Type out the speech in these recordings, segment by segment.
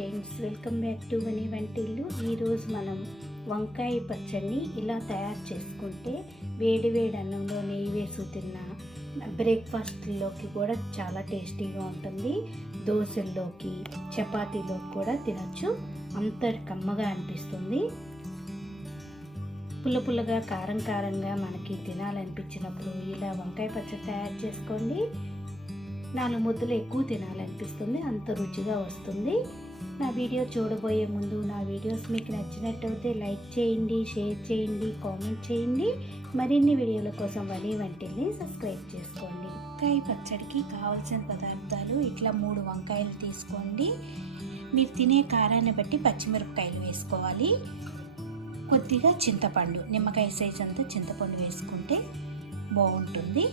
Friends, welcome back to వని వంటిల్లు. ఈరోజు మనం వంకాయ పచ్చడిని ఇలా తయారు చేసుకుంటే వేడి వేడి అన్నంలో నెయ్యి వేసి తిన్న బ్రేక్ఫాస్ట్లోకి కూడా చాలా టేస్టీగా ఉంటుంది. దోశల్లోకి చపాతీలోకి కూడా తినచ్చు. అంత కమ్మగా అనిపిస్తుంది. పుల్ల పుల్లగా కారం కారంగా మనకి తినాలనిపించినప్పుడు ఇలా వంకాయ పచ్చడి తయారు చేసుకోండి. 4 ముద్దలు ఎక్కువ తినాలనిపిస్తుంది, అంత రుచిగా వస్తుంది. నా వీడియో చూడబోయే ముందు నా వీడియోస్ మీకు నచ్చినట్టయితే లైక్ చేయండి, షేర్ చేయండి, కామెంట్ చేయండి. మరిన్ని వీడియోల కోసం వని వంటిల్ని సబ్స్క్రైబ్ చేసుకోండి. వంకాయ పచ్చడికి కావాల్సిన పదార్థాలు ఇట్లా 3 వంకాయలు తీసుకోండి. మీరు తినే కారాన్ని బట్టి పచ్చిమిరపకాయలు వేసుకోవాలి. కొద్దిగా చింతపండు, నిమ్మకాయ సైజ్ అంతా చింతపండు వేసుకుంటే బాగుంటుంది.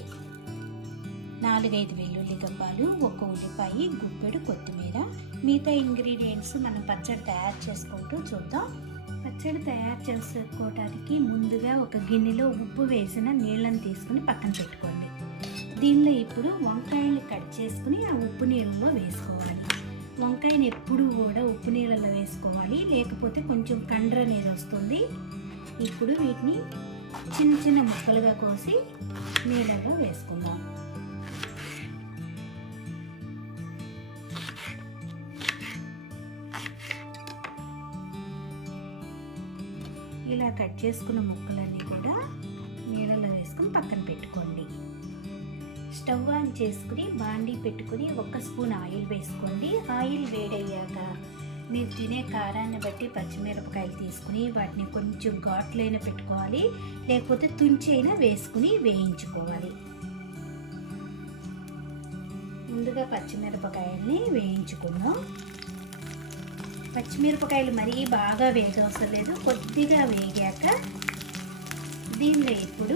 4-5 వెల్లుల్లి గబ్బాలు, 1 ఉల్లిపాయ, గుప్పెడు కొత్తిమీర. మిగతా ఇంగ్రీడియంట్స్ మనం పచ్చడి తయారు చేసుకుంటూ చూద్దాం. పచ్చడి తయారు చేసుకోవడానికి ముందుగా ఒక గిన్నెలో ఉప్పు వేసిన నీళ్ళని తీసుకుని పక్కన పెట్టుకోండి. దీనిలో ఇప్పుడు వంకాయలు కట్ చేసుకుని ఆ ఉప్పు నీళ్ళలో వేసుకోవాలి. వంకాయని ఎప్పుడు కూడా ఉప్పు నీళ్ళలో వేసుకోవాలి, లేకపోతే కొంచెం కండ్ర అనేది వస్తుంది. ఇప్పుడు వీటిని చిన్న చిన్న ముక్కలుగా కోసి నీళ్ళలో వేసుకుందాం. ఇలా కట్ చేసుకున్న ముక్కలన్నీ కూడా నీళ్ళలో వేసుకుని పక్కన పెట్టుకోండి. స్టవ్ ఆన్ చేసుకుని బాండీ పెట్టుకుని 1 స్పూన్ ఆయిల్ వేసుకోండి. ఆయిల్ వేడయ్యాక మీరు తినే కారాన్ని బట్టి పచ్చిమిరపకాయలు తీసుకుని వాటిని కొంచెం ఘాట్లైనా పెట్టుకోవాలి, లేకపోతే తుంచి అయినా వేసుకుని వేయించుకోవాలి. ముందుగా పచ్చిమిరపకాయల్ని వేయించుకుందాం. పచ్చిమిరపకాయలు మరీ బాగా వేగవసరం లేదు, కొద్దిగా వేగాక దీనిలో ఇప్పుడు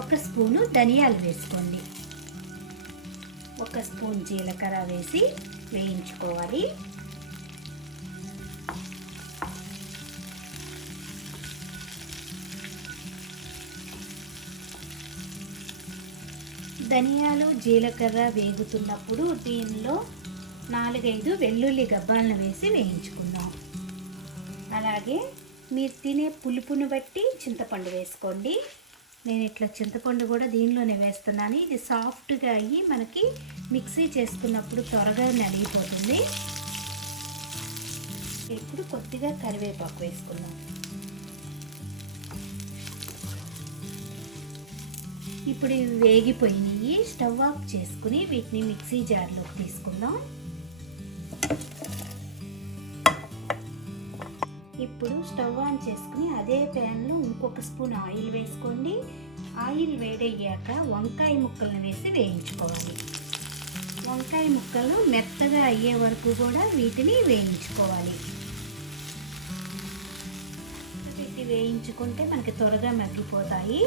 1 స్పూను ధనియాలు వేసుకోండి. 1 స్పూన్ జీలకర్ర వేసి వేయించుకోవాలి. ధనియాలు జీలకర్ర వేగుతున్నప్పుడు దీనిలో 4-5 వెల్లుల్లి గబ్బాలను వేసి వేయించుకుందాం. అలాగే మీరు తినే పులుపును బట్టి చింతపండు వేసుకోండి. నేను ఇట్లా చింతపండు కూడా దీనిలోనే వేస్తున్నాను. ఇది సాఫ్ట్గా అయ్యి మనకి మిక్సీ చేసుకున్నప్పుడు త్వరగా నలిగిపోతుంది. ఇప్పుడు కొద్దిగా కరివేపాకు వేసుకుందాం. ఇప్పుడు ఇవి వేగిపోయినాయి. స్టవ్ ఆఫ్ చేసుకుని వీటిని మిక్సీ జార్లోకి తీసుకుందాం. ఇప్పుడు స్టవ్ ఆన్ చేసుకుని అదే ప్యాన్లో ఇంకొక స్పూన్ ఆయిల్ వేసుకోండి. ఆయిల్ వేడయ్యాక వంకాయ ముక్కలను వేసి వేయించుకోవాలి. వంకాయ ముక్కలు మెత్తగా అయ్యే వరకు కూడా వీటిని వేయించుకోవాలి. వీటిని వేయించుకుంటే మనకి త్వరగా మగ్గిపోతాయి.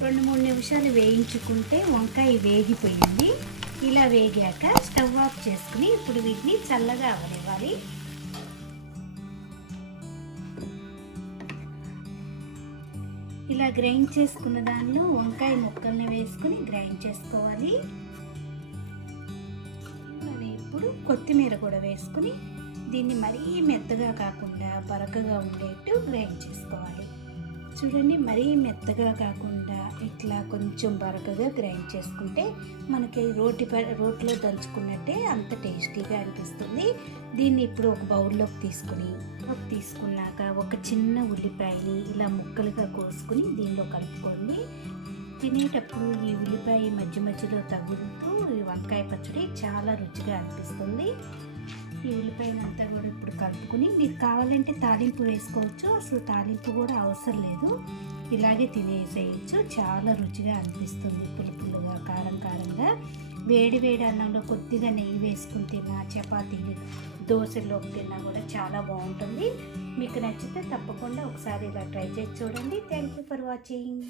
2-3 నిమిషాలు వేయించుకుంటే వంకాయ వేగిపోయింది. ఇలా వేగాక స్టవ్ ఆఫ్ చేసుకుని ఇప్పుడు వీటిని చల్లగా అవనివ్వాలి. ఇలా గ్రైండ్ చేసుకున్న దానిలో వంకాయ ముక్కల్ని వేసుకుని గ్రైండ్ చేసుకోవాలి. ఇప్పుడు కొత్తిమీర కూడా వేసుకుని దీన్ని మరీ మెత్తగా కాకుండా బరకగా ఉండేట్టు గ్రైండ్ చేసుకోవాలి. చూడండి, మరీ మెత్తగా కాకుండా ఇట్లా కొంచెం బరకగా గ్రైండ్ చేసుకుంటే మనకి రోట్లో దంచుకున్నట్టే అంత టేస్టీగా అనిపిస్తుంది. దీన్ని ఇప్పుడు ఒక బౌల్లోకి తీసుకున్నాక ఒక చిన్న ఉల్లిపాయని ఇలా ముక్కలుగా కోసుకుని దీనిలో కలుపుకోండి. తినేటప్పుడు ఈ ఉల్లిపాయ మధ్య మధ్యలో తగులుతూ ఈ వంకాయ పచ్చడి చాలా రుచిగా అనిపిస్తుంది. ఈ ఉల్లిపాయనంతా కూడా ఇప్పుడు కలుపుకుని మీరు కావాలంటే తాలింపు వేసుకోవచ్చు. అసలు తాలింపు కూడా అవసరం లేదు, ఇలాగే తినేసేయచ్చు. చాలా రుచిగా అనిపిస్తుంది, పులుపులుగా కారం కారంగా. వేడి వేడి అన్నంలో కొద్దిగా నెయ్యి వేసుకుని తిన్నా, చపాతీలు దోశల్లోకి తిన్నా కూడా చాలా బాగుంటుంది. మీకు నచ్చితే తప్పకుండా ఒకసారి ఇలా ట్రై చేసి చూడండి. Thank you for watching.